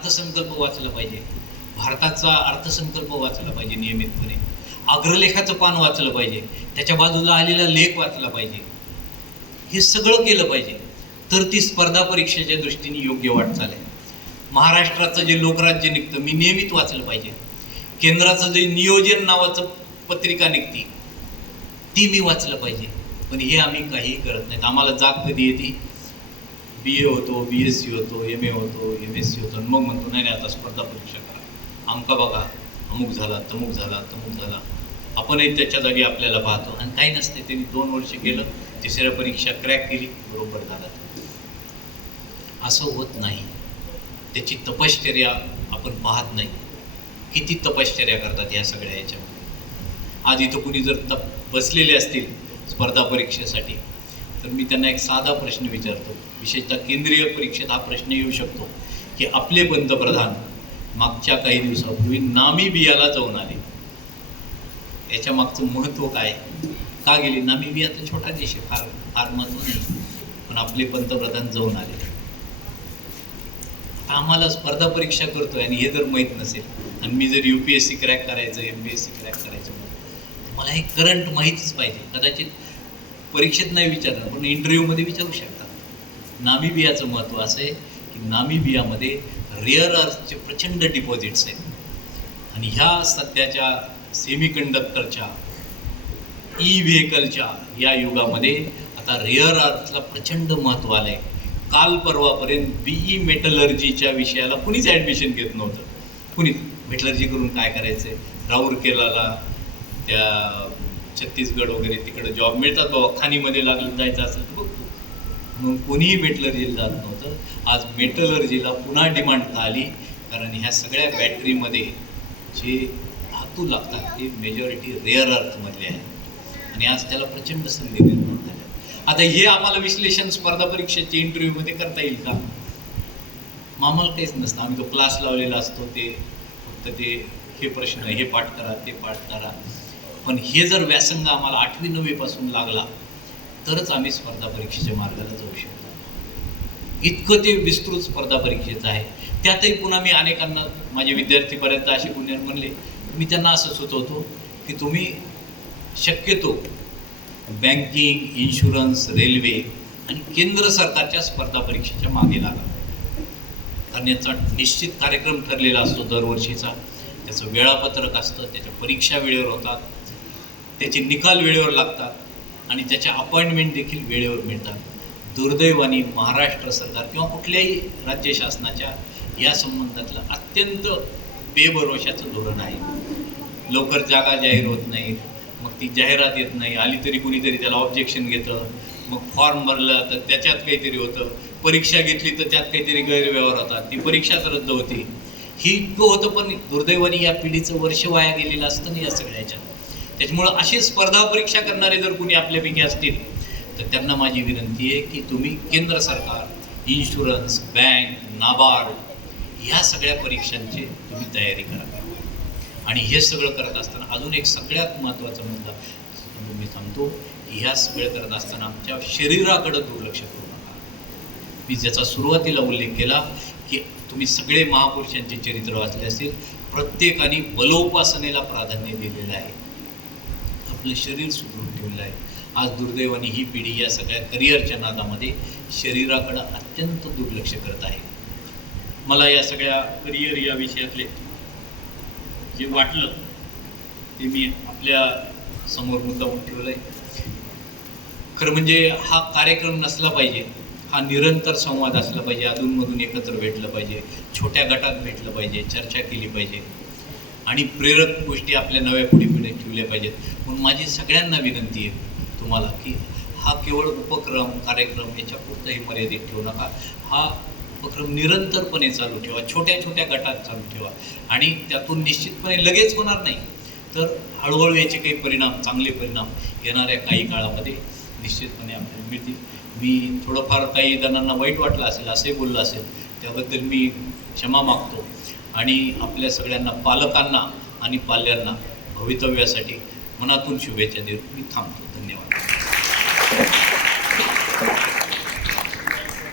अर्थसंकल्प वाचला पाहिजे, भारताचा अर्थसंकल्प वाचला पाहिजे नियमितपणे, अग्रलेखाचं पान वाचलं पाहिजे, त्याच्या बाजूला आलेला लेख वाचला पाहिजे, हे सगळं केलं पाहिजे. तर ती स्पर्धा परीक्षेच्या दृष्टीने योग्य वाटचाल आहे. महाराष्ट्राचं जे लोकराज्य निघतं मी नियमित वाचलं पाहिजे, केंद्राचं जे नियोजन नावाचं पत्रिका निघते ती मी वाचलं पाहिजे. पण हे आम्ही काहीही करत नाहीत. आम्हाला जाग कधी येते, BA होतो, BSc होतो, MA होतो, MSc होतो, मग म्हणतो नाही आता स्पर्धा परीक्षा करा, आमका बघा अमुक झाला, तमुक झाला, तमुक झाला. आपणही त्याच्या जागी आपल्याला पाहतो आणि काही नसते. त्यांनी 2 वर्ष केलं, तिसऱ्या परीक्षा क्रॅक केली, बरोबर झाला. असं होत नाही. त्याची तपश्चर्या आपण पाहत नाही. किती तपश्चर्या करतात या सगळ्या याच्यामध्ये. आज इथं कुणी जर बसलेले असतील स्पर्धा परीक्षेसाठी तर मी त्यांना एक साधा प्रश्न विचारतो. विशेषतः केंद्रीय परीक्षेत हा प्रश्न येऊ शकतो की आपले पंतप्रधान मागच्या काही दिवसापूर्वी नामिबियाला जाऊन आले. याच्या मागचं महत्त्व काय, का गेले? नामिबिया तर छोटा देश आहे, फार महत्त्व नाही, पण आपले पंतप्रधान जाऊन आले. आम्हाला स्पर्धा परीक्षा करतोय आणि हे जर माहीत नसेल आणि मी जर UPSC क्रॅक करायचं, MPSC क्रॅक करायचं, मला हे करंट माहीतच पाहिजे. कदाचित परीक्षेत नाही विचारणार पण इंटरव्ह्यूमध्ये विचारू शकतात. नामिबियाचं महत्त्व असं आहे की नामिबियामध्ये रेअर अर्थचे प्रचंड डिपॉझिट्स आहेत आणि ह्या सध्याच्या सेमीकंडक्टरच्या व्हेकलच्या या युगामध्ये आता रेअर अर्थला प्रचंड महत्त्व आलं आहे. काल परवापर्यंत BE मेटलर्जीच्या विषयाला कुणीच ॲडमिशन घेत नव्हतं. कुणीच मेटलर्जी करून काय करायचं आहे, राऊरकेलाला त्या छत्तीसगड वगैरे तिकडे जॉब मिळतात बाबा, खाणीमध्ये लागलं जायचं असेल तर बघतो. मग कोणीही मेटलर्जीला जात नव्हतं. आज मेटलर्जीला पुन्हा डिमांड का आली? कारण ह्या सगळ्या बॅटरीमध्ये जे धातू लागतात ते मेजॉरिटी रेअर अर्थमधले आहेत आणि आज त्याला प्रचंड संधी निर्माण झाल्या. आता हे आम्हाला विश्लेषण स्पर्धा परीक्षेच्या इंटरव्ह्यूमध्ये करता येईल का? आम्हाला काहीच नसतं. आम्ही तो क्लास लावलेला असतो, ते फक्त ते हे प्रश्न हे पाठ करा, ते पाठ करा. पण हे जर व्यासंग आम्हाला 8वी 9वी पासून लागला तरच आम्ही स्पर्धा परीक्षेच्या मार्गाला जाऊ शकतो. इतकं ते विस्तृत स्पर्धा परीक्षेचं आहे. त्यातही पुन्हा मी अनेकांना, माझे विद्यार्थी बऱ्याचदा असे कुणी म्हणले, मी त्यांना असं सुचवतो की तुम्ही शक्यतो बँकिंग, इन्शुरन्स, रेल्वे आणि केंद्र सरकारच्या स्पर्धा परीक्षेच्या मागे लागा. कारण याचा निश्चित कार्यक्रम ठरलेला असतो दरवर्षीचा, त्याचं वेळापत्रक असतं, त्याच्या परीक्षा वेळेवर होतात, त्याचे निकाल वेळेवर लागतात आणि त्याच्या अपॉइंटमेंट देखील वेळेवर मिळतात. दुर्दैवाने महाराष्ट्र सरकार किंवा कुठल्याही राज्य शासनाच्या या संबंधातलं अत्यंत बेभरोशाचं धोरण आहे. लवकर जागा जाहीर होत नाहीत, मग ती जाहिरात येत नाही, आली तरी कुणीतरी त्याला ऑब्जेक्शन घेतं, मग फॉर्म भरला तर त्याच्यात काहीतरी होतं, परीक्षा घेतली तर त्यात काहीतरी गैरव्यवहार होतात, ती परीक्षाच रद्द होती. ही इतकं होतं. पण दुर्दैवाने या पिढीचं वर्ष वाया गेलेलं असतं ना या सगळ्याच्या. त्याच्यामुळं अशी स्पर्धा परीक्षा करणारे जर कोणी आपल्यापैकी असतील तर त्यांना माझी विनंती आहे की तुम्ही केंद्र सरकार, इन्शुरन्स, बँक, नाबार्ड या सगळ्या परीक्षांची तुम्ही तयारी करा. आणि हे सगळं करत असताना अजून एक सगळ्यात महत्त्वाचा मुद्दा मी सांगतो की ह्या सगळं करत असताना आमच्या शरीराकडं दुर्लक्ष करू नका. मी ज्याचा सुरुवातीला उल्लेख केला की तुम्ही सगळे महापुरुषांचे चरित्र वाचले असेल, प्रत्येकाने बलोपासनेला प्राधान्य दिलेलं आहे, आपलं शरीर सुदृढ ठेवलं आहे. आज दुर्दैवाने ही पिढी या सगळ्या करिअरच्या नादामध्ये शरीराकडं अत्यंत दुर्लक्ष करत आहे. मला या सगळ्या करिअर या विषयातले जे वाटलं ते मी आपल्या समोर मुद्दाम ठेवलं आहे. खरं म्हणजे हा कार्यक्रम नसला पाहिजे, हा निरंतर संवाद असला पाहिजे, अधूनमधून एकत्र भेटलं पाहिजे, छोट्या गटात भेटलं पाहिजे, चर्चा केली पाहिजे आणि प्रेरक गोष्टी आपल्या नव्या पिढीपुढे ठेवल्या पाहिजेत. म्हणून माझी सगळ्यांना विनंती आहे तुम्हाला की हा केवळ उपक्रम, कार्यक्रम याच्यापुरतंही मर्यादित ठेवू नका. हा उपक्रम निरंतरपणे चालू ठेवा, छोट्या छोट्या गटात चालू ठेवा आणि त्यातून निश्चितपणे लगेच होणार नाही तर हळूहळू याचे काही परिणाम, चांगले परिणाम येणाऱ्या काही काळामध्ये निश्चितपणे आपल्याला मिळतील. मी थोडंफार काही जणांना वाईट वाटलं असेल, असंही बोललं असेल, त्याबद्दल मी क्षमा मागतो आणि आपल्या सगळ्यांना, पालकांना आणि पाल्यांना भवितव्यासाठी मनातून शुभेच्छा देऊन मी थांबतो.